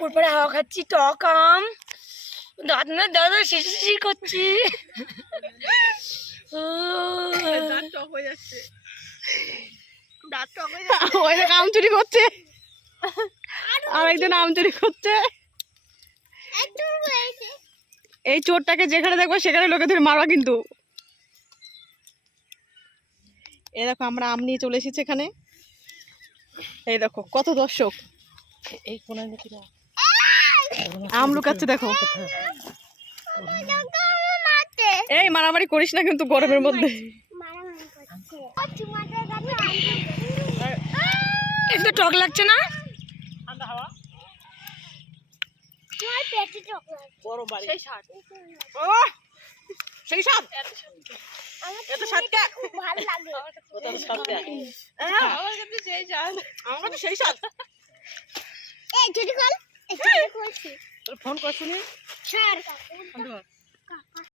পুকুর পাড়ে হাওয়া খাচ্ছি টক আম। দাদা শিশি শিশি করছি। ওই দেখ আম চুরি করছে। আম চুরি করছে। এই চোরটাকে যেখানে দেখব সেখানে লোকে ধরে মারবা কিন্তু। এই দেখো আমরা আম নিয়ে চলে এসেছি এখানে। এই দেখো কত দর্শক। এই কোনায় নাকি না। আম লুকাচ্ছে দেখো। এই মারামারি করিস না কিন্তু গরমের মধ্যে। একটু টক লাগছে না? সেই স্বাদ ও সেই সাপ এত সাতটা আমার কাছে সেই স্বাদ আমার কাছে সেই সাপ। ফোন করছি